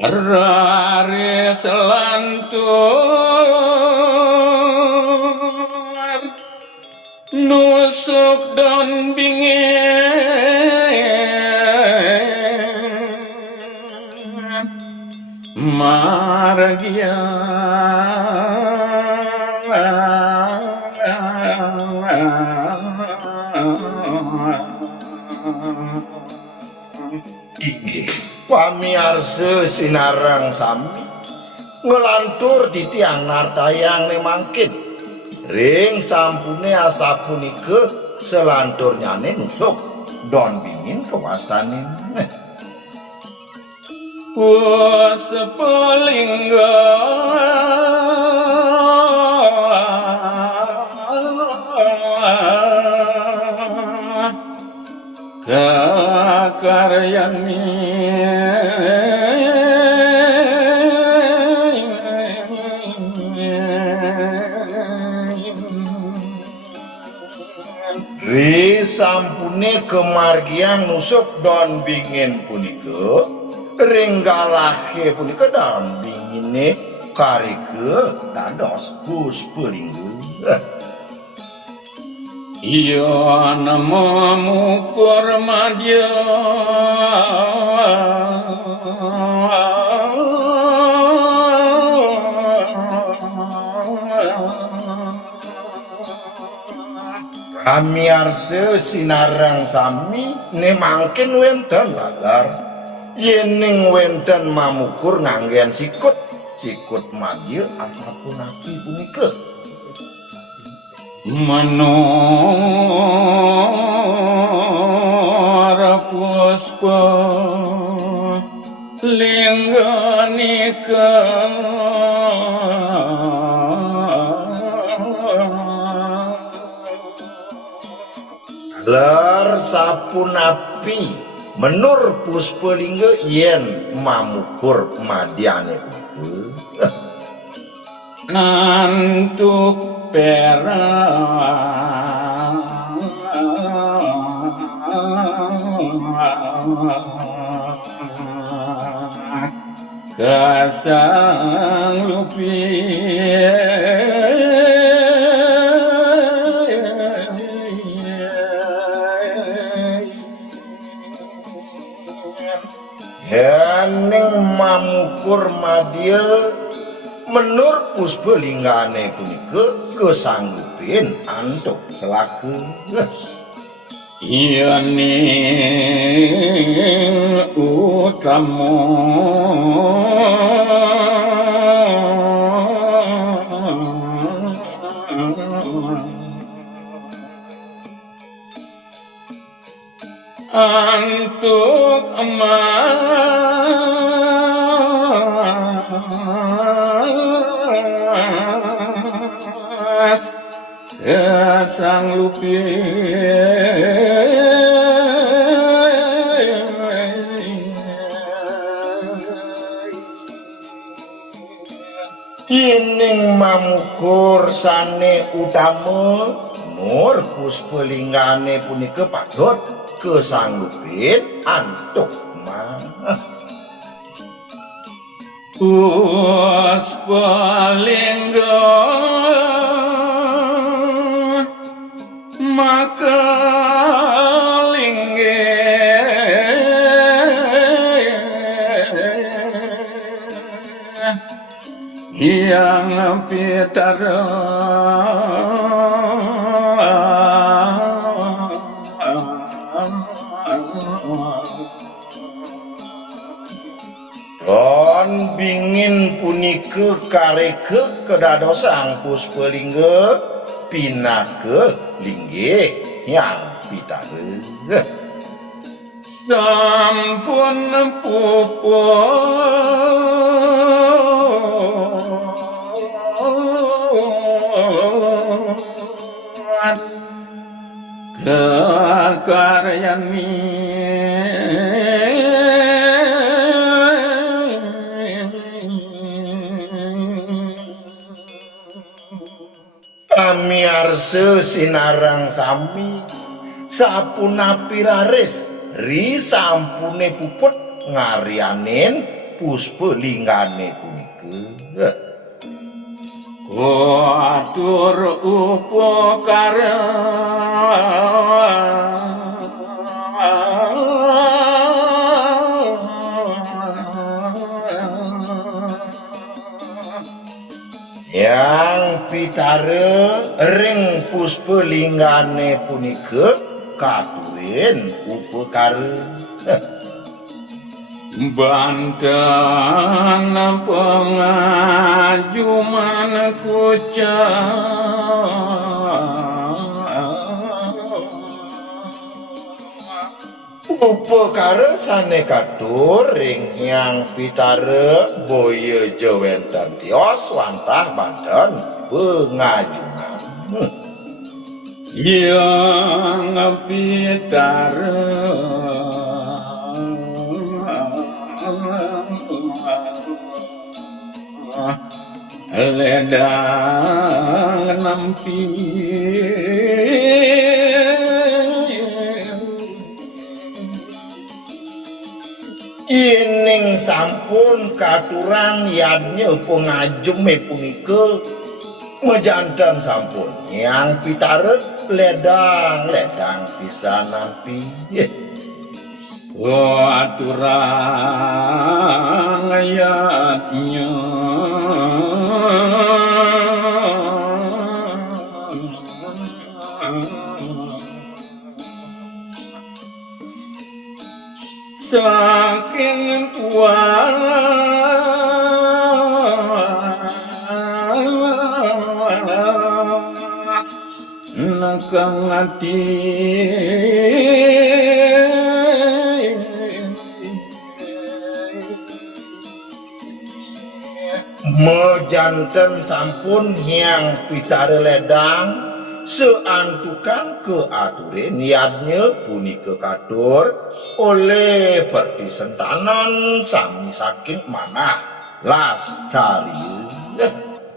raris lantur nusuk don bingin margia inggih pamiarsa sinarang sami ngelantur di tiang nartayang nemangkin ring sampune asa punika selanturnyane nusuk don bingin kewastanin Pusapalingga kakaryani ri sampune kemargian nusuk don bingin punika ringgalahe punika don bingine karike dados Puspalingga iya namamu kurmadya pamiarsa sinarang sami nemangkin wenten lalar yening wenten mamukur nganggen sikut madya asapunaki punika Manora puspa lingganika lar sapunapi menur Puspalingga yen mamukur madyane punika nantuk perak kasang lupi yening mamukur madya menur Puspalinggane punika kesanggupin antuk selaku yening utama antuk emas kesang lupi yening mamukur sane utama nur Puspalinggane punika padhot kesanggupin antuk mas Puspalingga maka lingge yang pitara don bingin punika kareke kedadosang Puspalingga pinake lingge yang pitare sampun puput kekaryani pamiarsa sinarang sami sapunapi raris ri sampune puput ngarianin puspelinggane punika. Kuatur upakara yang pitare ring puspelinggane punika katurin upakara. Banten pengajuman upakara sane katur ring yang pitare boya jawenten tios wantah Banten pengajuman. yang pitare ledang nampi Ining sampun katuran yadnya pengajume punika mejanten sampun yang pitare ledang pisan nampi. Aturang ayatnya saking tua nakang ati mejanten sampun yang pitare ledang seantukan keature niatnya punika katur oleh pertisentanan sami saking manah las cari